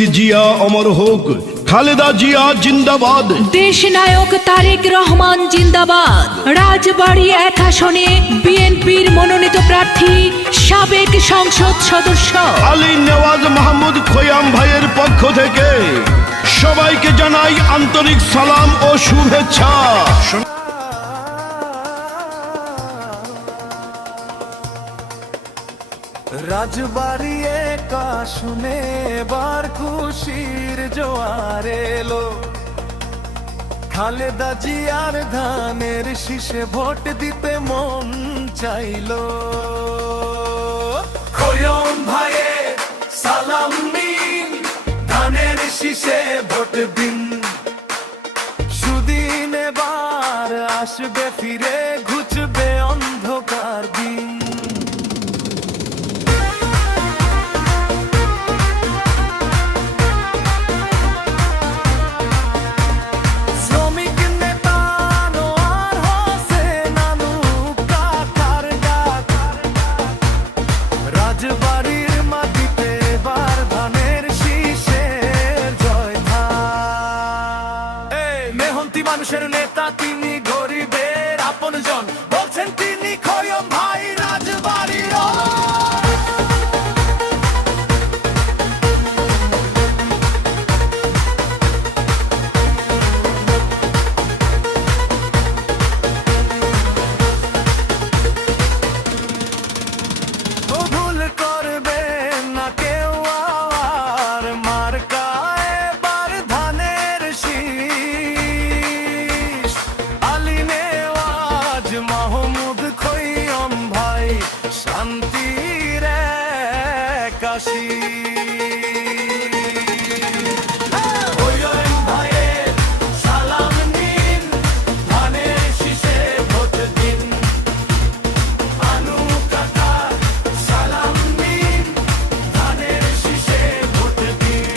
শহীদ জিয়া অমর হোক, খালেদা জিয়া জিন্দাবাদ, দেশ নায়ক তারেক রহমান জিন্দাবাদ। রাজবাড়ী 1 আসনে বিএনপির মনোনীত প্রার্থী সাবেক সংসদ সদস্য আলী নেওয়াজ মাহমুদ খোয়াম ভাইয়ের পক্ষ থেকে সবাইকে জানাই আন্তরিক সালাম ও শুভেচ্ছা। রাজবাড়ী 1 আসনে এবার খুশির জোয়ার এলো, খালেদা জিয়ার ধানের শীষে ভোট দিতে মন চাইলো। খোয়াম ভাইয়ে সালাম নিন, ধানের শীষে ভোট দিন। সুদিন এবার আসবে ফিরে, ঘুচবে অন্ধকার দিন। রাজবাড়ির মাটিতে এবার ধানের শীষের জয় ধান। মেহনতি মানুষের নেতা তিনি, গরিবের আপনজন, বলছেন তিনি খোয়াম ভাই রাজবাড়ির। মাহমুদ খোয়াম ভাই শান্তির কাশি। খোয়াম ভাইয়ের সালাম নিন, ধানের শীষে ভোট দিন। আনু কাকা সালাম নিন, ধানের শীষে ভোট দিন।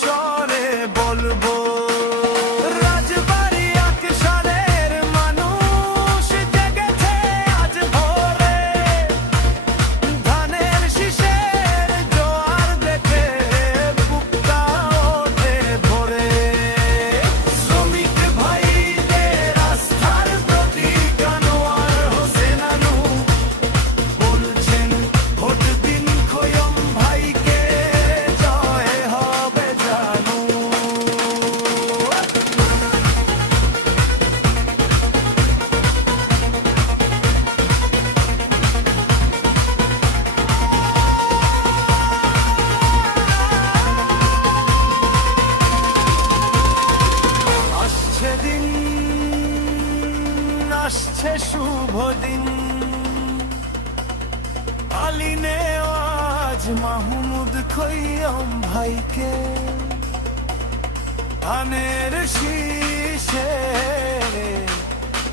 স্বরে বলবো রাজবাড়ী 1 সালের মানুষ জেগেছে আজ ভোরে, ধানের শীষের জোয়ার দেখে বুকটা ওঠে ভরে। শ্রমিক ভাইদের আস্থার প্রতীক আনোয়ার হোসেন আনু বলছেন ভোট দিন খোয়াম ভাইকে, জয় হবে জানু। আসছে দিন, আসছে শুভ দিন, আলী নেওয়াজ মাহমুদ খোয়াম ভাইকে ধানের শীষে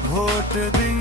ভোট দিন।